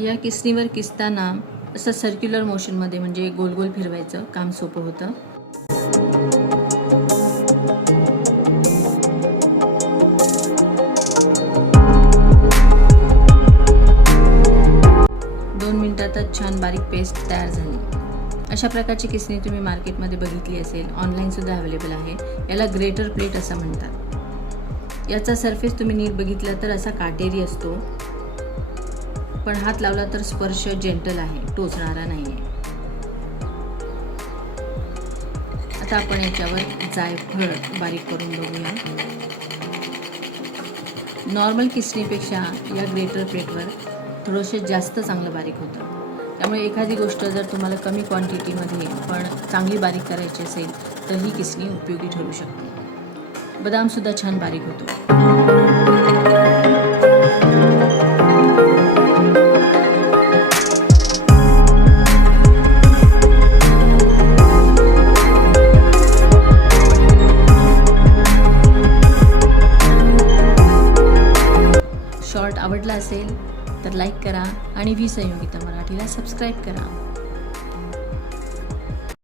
या किसणीवर किसताना असं सर्क्युलर मोशनमध्ये म्हणजे गोल गोल फिरवायचं काम सोपं होतं. दोन मिनिटातच छान बारीक पेस्ट तयार झाली. अशा प्रकारची किसणी तुम्ही मार्केटमध्ये बघितली असेल, ऑनलाईनसुद्धा अवेलेबल आहे. याला ग्रेटर प्लेट असं म्हणतात. याचा सरफेस तुम्ही नीट बघितला तर असा काटेरी असतो, पण हात लावला तर स्पर्श जेंटल आहे, टोचणारा नाही आहे. आता आपण याच्यावर जायफळ बारीक करून बघूया. नॉर्मल किसणीपेक्षा या ग्रेटर प्लेटवर थोडंसं जास्त चांगलं बारीक होतं. त्यामुळे एखादी गोष्ट जर तुम्हाला कमी क्वांटिटीमध्ये पण चांगली बारीक करायची असेल तर ही किसणी उपयोगी ठरू शकते. बदामसुद्धा छान बारीक होतो. शॉर्ट आवडला असेल तर लाईक करा आणि व्ही संयोगिता मराठीला सबस्क्राईब करा.